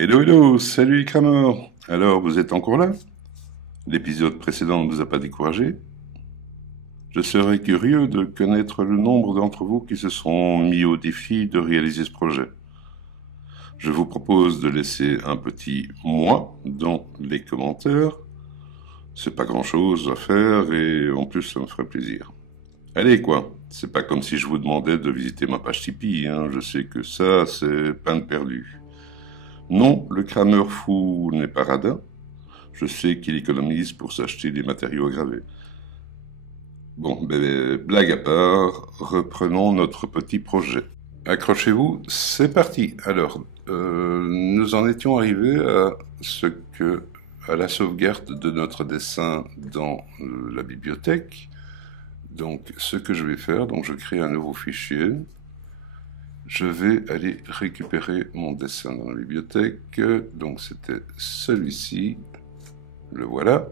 Hello, hello, salut les crameurs. Alors, vous êtes encore là? L'épisode précédent ne vous a pas découragé? Je serais curieux de connaître le nombre d'entre vous qui se sont mis au défi de réaliser ce projet. Je vous propose de laisser un petit moi dans les commentaires. C'est pas grand chose à faire et en plus ça me ferait plaisir. Allez quoi, c'est pas comme si je vous demandais de visiter ma page Tipeee, hein. Je sais que ça c'est peine perdue. Non, le crameur fou n'est pas radin. Je sais qu'il économise pour s'acheter des matériaux gravés. Bon, blague à part, reprenons notre petit projet. Accrochez-vous, c'est parti. Alors, nous en étions arrivés à la sauvegarde de notre dessin dans la bibliothèque. Donc, ce que je vais faire, donc je crée un nouveau fichier. Je vais aller récupérer mon dessin dans la bibliothèque. Donc, c'était celui-ci. Le voilà.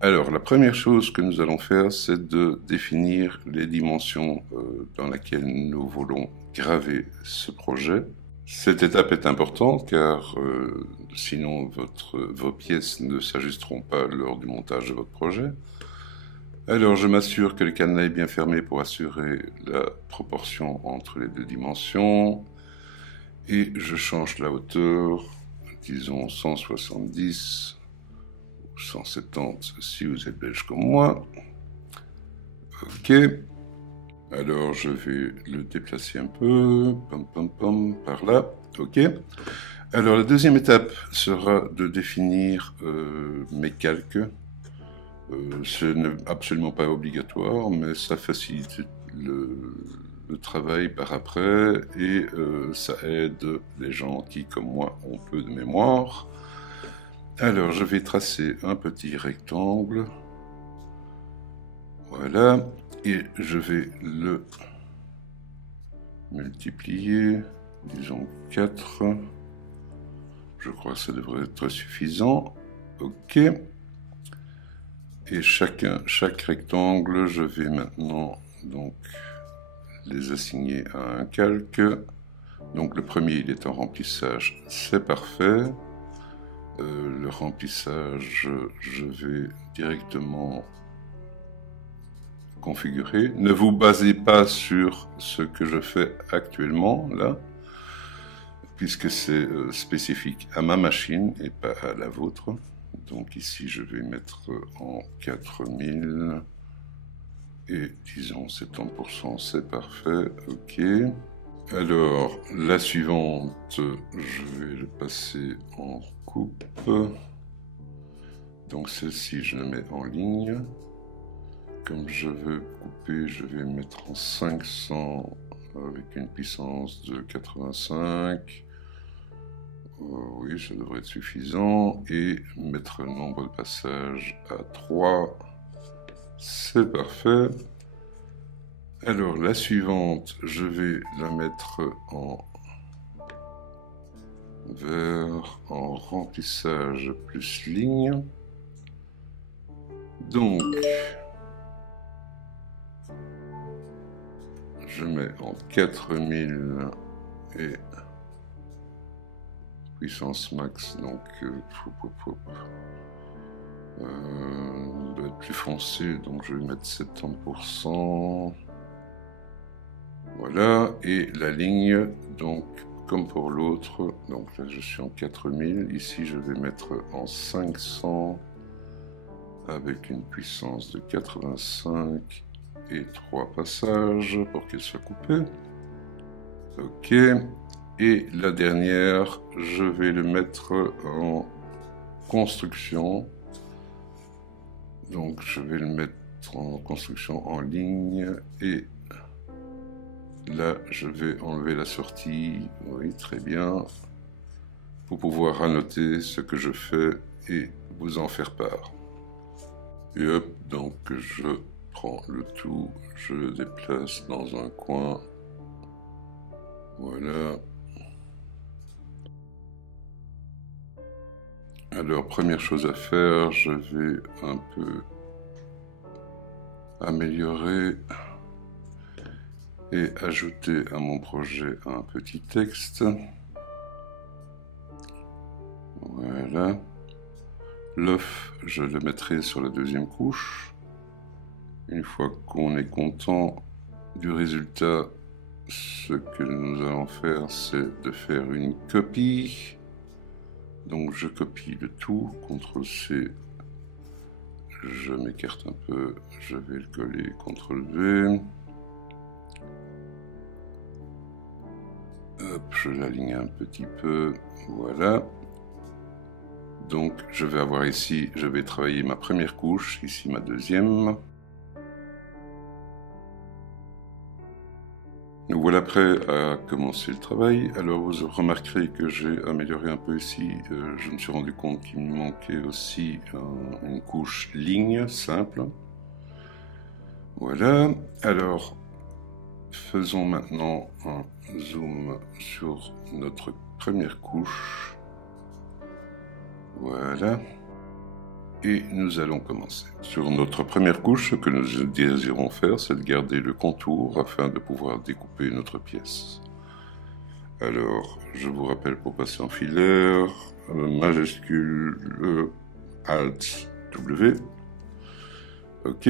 Alors, la première chose que nous allons faire, c'est de définir les dimensions dans lesquelles nous voulons graver ce projet. Cette étape est importante car sinon vos pièces ne s'ajusteront pas lors du montage de votre projet. Alors, je m'assure que le cadenas est bien fermé pour assurer la proportion entre les deux dimensions. Et je change la hauteur, disons 170. 170 si vous êtes belge comme moi. Ok. Alors je vais le déplacer un peu. Pom, pom, pom, par là. Ok. Alors la deuxième étape sera de définir mes calques. Ce n'est absolument pas obligatoire, mais ça facilite le travail par après et ça aide les gens qui, comme moi, ont peu de mémoire. Alors, je vais tracer un petit rectangle. Voilà. Et je vais le multiplier. Disons 4. Je crois que ça devrait être suffisant. OK. Et chaque rectangle, je vais maintenant donc les assigner à un calque. Donc, le premier, il est en remplissage. C'est parfait. Le remplissage, je vais directement configurer. Ne vous basez pas sur ce que je fais actuellement, là, puisque c'est spécifique à ma machine et pas à la vôtre. Donc ici, je vais mettre en 4000 et disons 70%, c'est parfait, ok. Alors, la suivante, je vais le passer en coupe. Donc celle-ci, je la mets en ligne. Comme je veux couper, je vais mettre en 500 avec une puissance de 85. Oui, ça devrait être suffisant. Et mettre le nombre de passages à 3. C'est parfait. Alors, la suivante, je vais la mettre en vert, en remplissage plus ligne. Donc, je mets en 4000 et puissance max, donc doit être plus foncé, donc je vais mettre 70%. Voilà, et la ligne, donc comme pour l'autre, donc là je suis en 4000, ici je vais mettre en 500 avec une puissance de 85 et 3 passages pour qu'elle soit coupée. Ok, et la dernière, je vais le mettre en construction. Donc je vais le mettre en construction en ligne et là, je vais enlever la sortie, oui, très bien, pour pouvoir annoter ce que je fais et vous en faire part. Et hop, donc je prends le tout, je le déplace dans un coin, voilà. Alors, première chose à faire, je vais un peu améliorer et ajouter à mon projet un petit texte. Voilà. L'œuf, je le mettrai sur la deuxième couche. Une fois qu'on est content du résultat, ce que nous allons faire, c'est de faire une copie. Donc je copie le tout, CTRL-C, je m'écarte un peu, je vais le coller, CTRL-V. Hop, je l'aligne un petit peu, voilà. Donc je vais avoir ici, je vais travailler ma première couche, ici ma deuxième. Nous voilà prêts à commencer le travail. Alors vous remarquerez que j'ai amélioré un peu ici. Je me suis rendu compte qu'il me manquait aussi une couche ligne simple. Voilà. Alors faisons maintenant un zoom sur notre première couche. Voilà. Et nous allons commencer. Sur notre première couche, ce que nous désirons faire, c'est de garder le contour afin de pouvoir découper notre pièce. Alors, je vous rappelle pour passer en filaire, majuscule Alt W. Ok,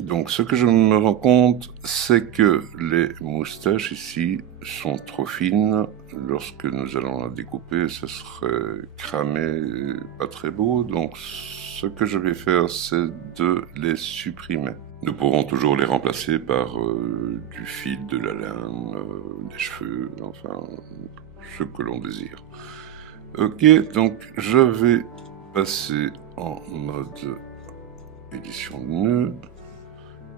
donc ce que je me rends compte, c'est que les moustaches ici sont trop fines. Lorsque nous allons la découper, ce serait cramé et pas très beau. Donc ce que je vais faire, c'est de les supprimer. Nous pourrons toujours les remplacer par du fil, de la laine, des cheveux, enfin ce que l'on désire. Ok, donc je vais passer en mode édition de nœud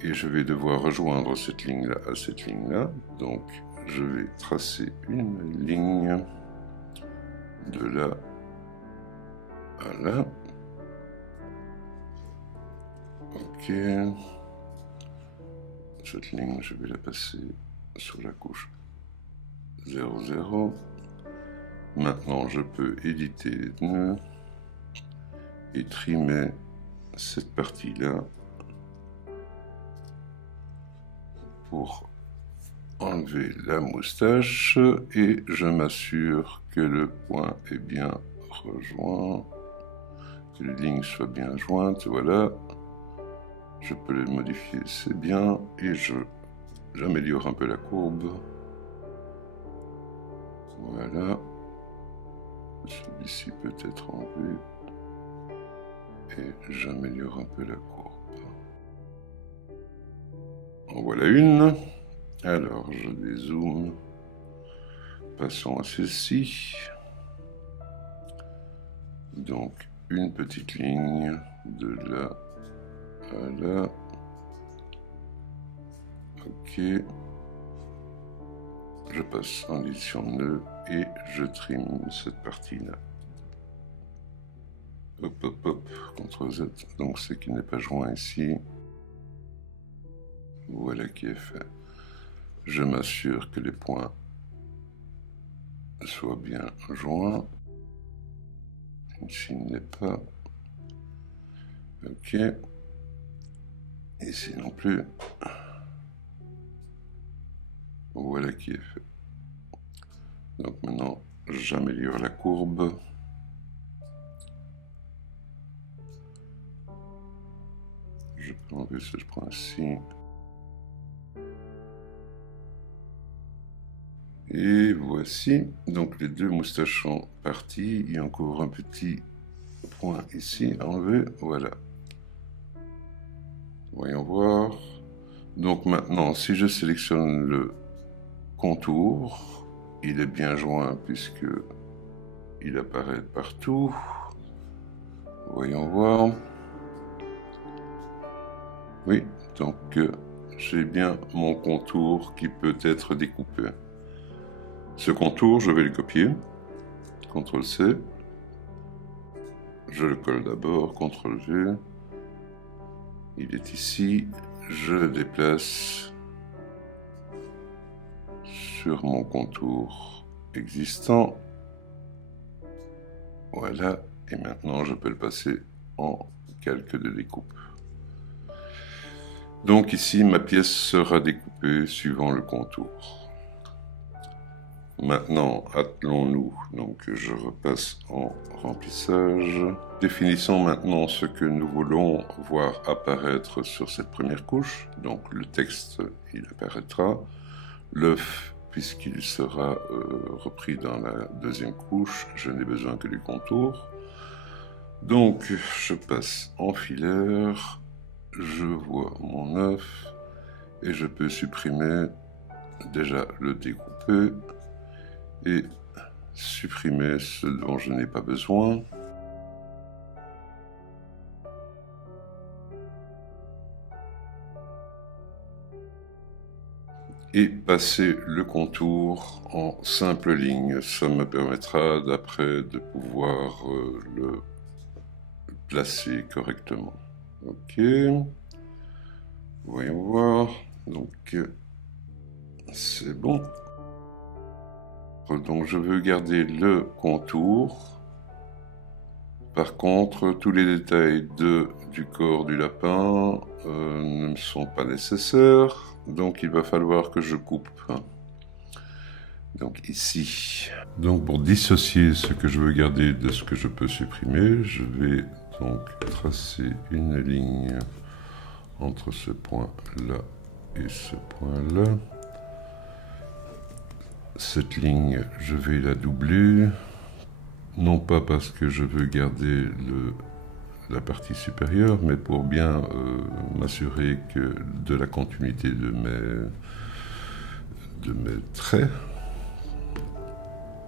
et je vais devoir rejoindre cette ligne là à cette ligne là, donc je vais tracer une ligne de là à là. Ok, cette ligne je vais la passer sur la couche 00. Maintenant je peux éditer les nœuds et trimer cette partie-là pour enlever la moustache et je m'assure que le point est bien rejoint, que les lignes soient bien jointes, voilà. Je peux les modifier, c'est bien, et j'améliore un peu la courbe. Voilà. Celui-ci peut être enlevé. Et j'améliore un peu la courbe. En voilà une. Alors je dézoome. Passons à celle-ci. Donc une petite ligne de là à là. Ok. Je passe en édition de nœud et je trime cette partie-là. Hop, hop, hop, CTRL Z, donc c'est qu'il n'est pas joint ici. Voilà qui est fait. Je m'assure que les points soient bien joints. Ici il n'est pas. Ok. Ici non plus. Voilà qui est fait. Donc maintenant, j'améliore la courbe. Je peux enlever ce que je prends ici. Et voici, donc les deux moustaches sont partis. Il y a encore un petit point ici à enlever. Voilà. Voyons voir. Donc maintenant, si je sélectionne le contour, il est bien joint puisque il apparaît partout. Voyons voir. Oui, donc j'ai bien mon contour qui peut être découpé. Ce contour, je vais le copier. CTRL-C. Je le colle d'abord, CTRL-V. Il est ici. Je le déplace sur mon contour existant. Voilà. Et maintenant, je peux le passer en calque de découpe. Donc ici, ma pièce sera découpée suivant le contour. Maintenant, attelons-nous. Donc, je repasse en remplissage. Définissons maintenant ce que nous voulons voir apparaître sur cette première couche. Donc, le texte, il apparaîtra. L'œuf, puisqu'il sera repris dans la deuxième couche, je n'ai besoin que du contour. Donc, je passe en filaire. Je vois mon œuf et je peux supprimer déjà le découper et supprimer ce dont je n'ai pas besoin. Et passer le contour en simple ligne. Ça me permettra d'après de pouvoir le placer correctement. Ok. Voyons voir. Donc, c'est bon. Donc, je veux garder le contour. Par contre, tous les détails du corps du lapin ne me sont pas nécessaires. Donc, il va falloir que je coupe. Donc, ici. Donc, pour dissocier ce que je veux garder de ce que je peux supprimer, je vais donc tracer une ligne entre ce point-là et ce point-là. Cette ligne, je vais la doubler, non pas parce que je veux garder la partie supérieure, mais pour bien m'assurer que de la continuité de mes traits,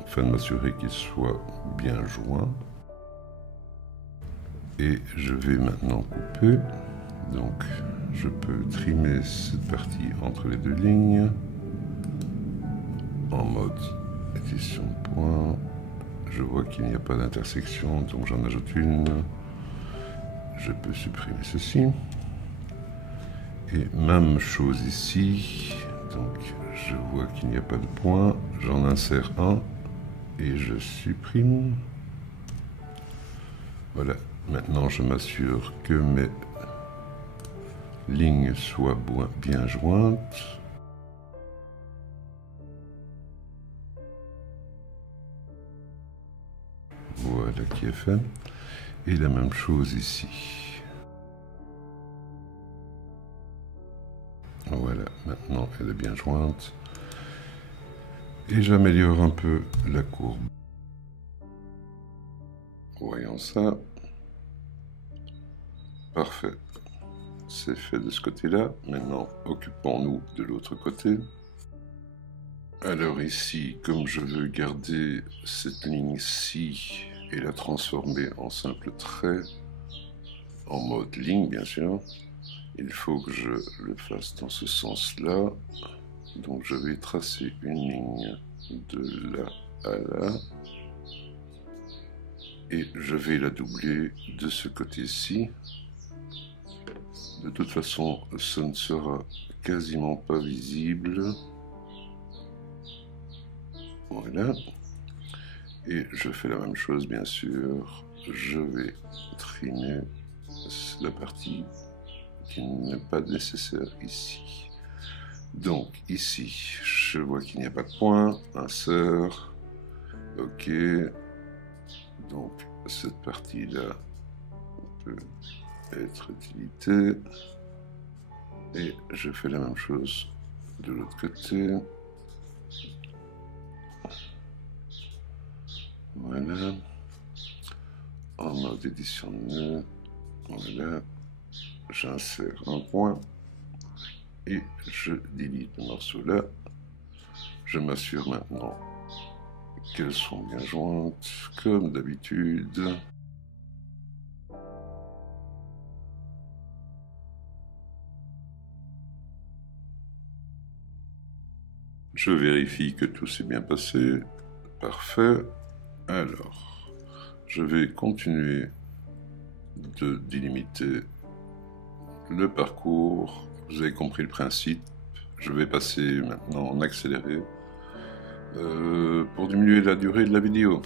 afin de m'assurer qu'ils soient bien joints. Et je vais maintenant couper. Donc, je peux trimer cette partie entre les deux lignes en mode édition de point. Je vois qu'il n'y a pas d'intersection, donc j'en ajoute une. Je peux supprimer ceci. Et même chose ici. Donc, je vois qu'il n'y a pas de point. J'en insère un et je supprime. Voilà. Maintenant, je m'assure que mes lignes soient bien jointes. Voilà qui est fait. Et la même chose ici. Voilà, maintenant elle est bien jointe. Et j'améliore un peu la courbe. Voyons ça. Parfait. C'est fait de ce côté-là. Maintenant, occupons-nous de l'autre côté. Alors ici, comme je veux garder cette ligne-ci et la transformer en simple trait, en mode ligne bien sûr, il faut que je le fasse dans ce sens-là. Donc je vais tracer une ligne de là à là. Et je vais la doubler de ce côté-ci. De toute façon, ça ne sera quasiment pas visible. Voilà. Et je fais la même chose, bien sûr. Je vais trimer la partie qui n'est pas nécessaire ici. Donc, ici, je vois qu'il n'y a pas de point. Insert. OK. Donc, cette partie-là peut être utilité. Et je fais la même chose de l'autre côté. Voilà. En mode édition de nœud. Voilà. J'insère un point. Et je délite le morceau là. Je m'assure maintenant qu'elles sont bien jointes, comme d'habitude. Je vérifie que tout s'est bien passé. Parfait. Alors, je vais continuer de délimiter le parcours. Vous avez compris le principe. Je vais passer maintenant en accéléré pour diminuer la durée de la vidéo.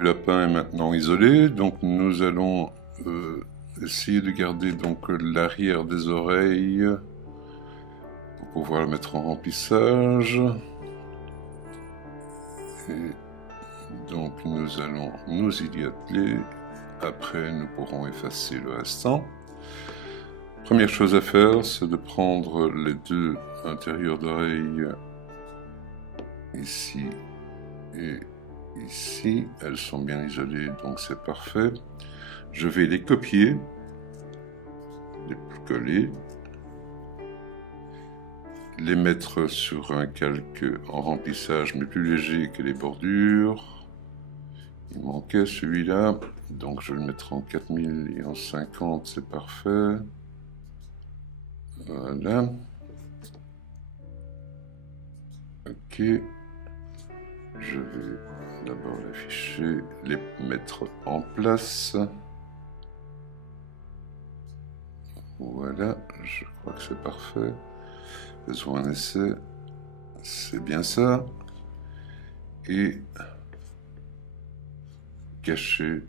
Le lapin est maintenant isolé, donc nous allons essayer de garder donc l'arrière des oreilles pour pouvoir le mettre en remplissage. Et donc nous allons nous y atteler. Après, nous pourrons effacer le restant. Première chose à faire, c'est de prendre les deux intérieurs d'oreilles ici et ici. Elles sont bien isolées, donc c'est parfait. Je vais les copier, les coller, les mettre sur un calque en remplissage, mais plus léger que les bordures. Il manquait celui-là, donc je vais le mettre en 4000 et en 50, c'est parfait. Voilà. Ok. Je vais d'abord l'afficher, les mettre en place. Voilà, je crois que c'est parfait. Faisons un essai. C'est bien ça. Et cacher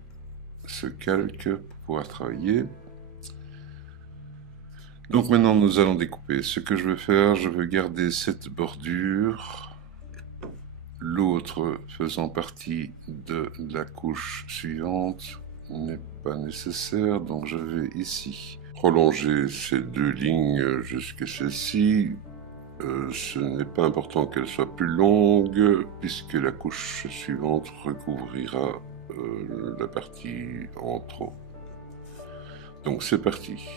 ce calque pour pouvoir travailler. Donc maintenant nous allons découper. Ce que je veux faire, je veux garder cette bordure, l'autre faisant partie de la couche suivante n'est pas nécessaire, donc je vais ici prolonger ces deux lignes jusqu'à celle-ci. Ce n'est pas important qu'elle soit plus longue puisque la couche suivante recouvrira la partie en trop. Donc c'est parti.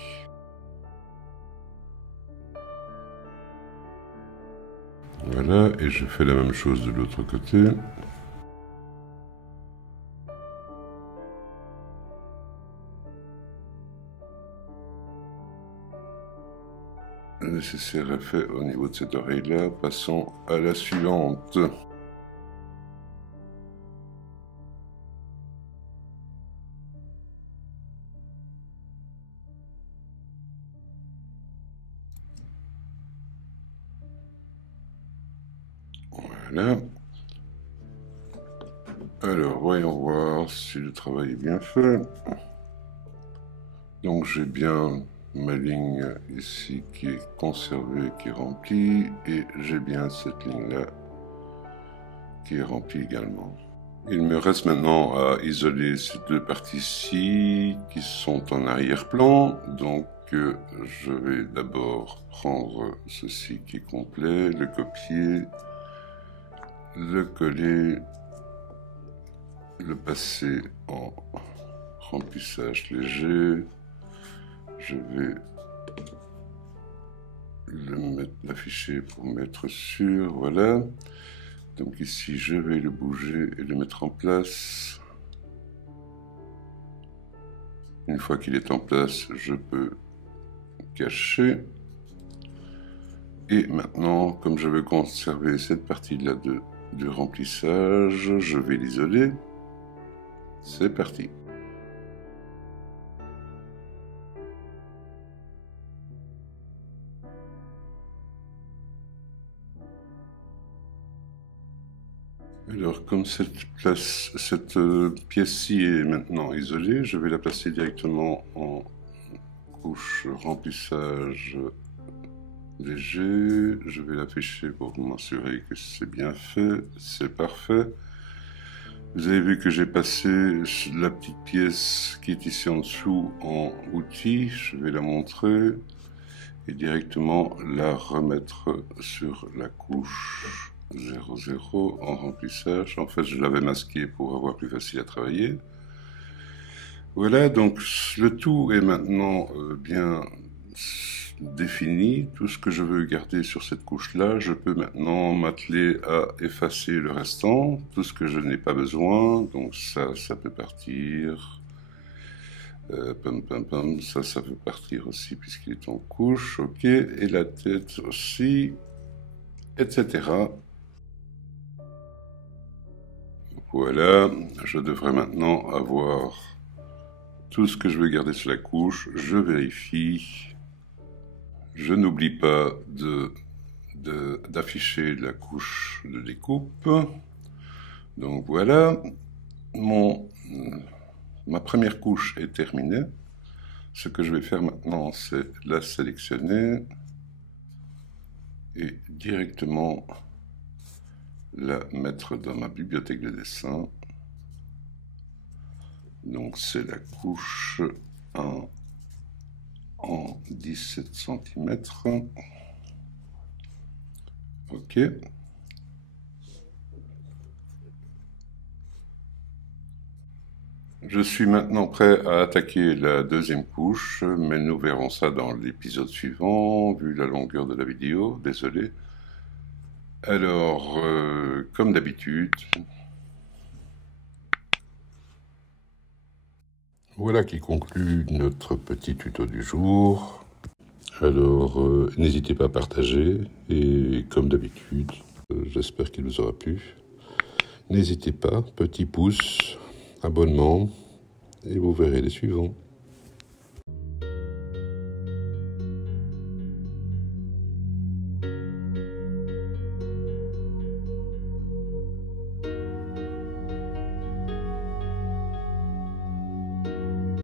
Voilà, et je fais la même chose de l'autre côté. Le nécessaire est fait au niveau de cette oreille-là. Passons à la suivante. Voilà. Alors, voyons voir si le travail est bien fait. Donc, j'ai bien ma ligne ici qui est conservée, qui est remplie, et j'ai bien cette ligne-là qui est remplie également. Il me reste maintenant à isoler ces deux parties-ci qui sont en arrière-plan. Donc, je vais d'abord prendre ceci qui est complet, le copier, le coller, le passer en remplissage léger. Je vais l'afficher pour mettre sur, voilà. Donc ici, je vais le bouger et le mettre en place. Une fois qu'il est en place, je peux cacher. Et maintenant, comme je veux conserver cette partie-là de remplissage, je vais l'isoler. C'est parti. Alors, comme cette pièce-ci est maintenant isolée, je vais la placer directement en couche remplissage léger. Je vais l'afficher pour m'assurer que c'est bien fait, c'est parfait. Vous avez vu que j'ai passé la petite pièce qui est ici en dessous en outil. Je vais la montrer et directement la remettre sur la couche 00 en remplissage. En fait, je l'avais masqué pour avoir plus facile à travailler. Voilà, donc le tout est maintenant bien défini. Tout ce que je veux garder sur cette couche-là, je peux maintenant m'atteler à effacer le restant. Tout ce que je n'ai pas besoin, donc ça peut partir. Ça peut partir aussi puisqu'il est en couche, ok. Et la tête aussi, etc. Voilà, je devrais maintenant avoir tout ce que je veux garder sur la couche. Je vérifie. Je n'oublie pas d'afficher la couche de découpe. Donc voilà. ma première couche est terminée. Ce que je vais faire maintenant, c'est la sélectionner et directement la mettre dans ma bibliothèque de dessin. Donc c'est la couche 1 en 17 cm. OK. Je suis maintenant prêt à attaquer la deuxième couche, mais nous verrons ça dans l'épisode suivant, vu la longueur de la vidéo, désolé. Alors, comme d'habitude, voilà qui conclut notre petit tuto du jour. Alors, n'hésitez pas à partager, et comme d'habitude, j'espère qu'il vous aura plu. N'hésitez pas, petit pouce, abonnement, et vous verrez les suivants.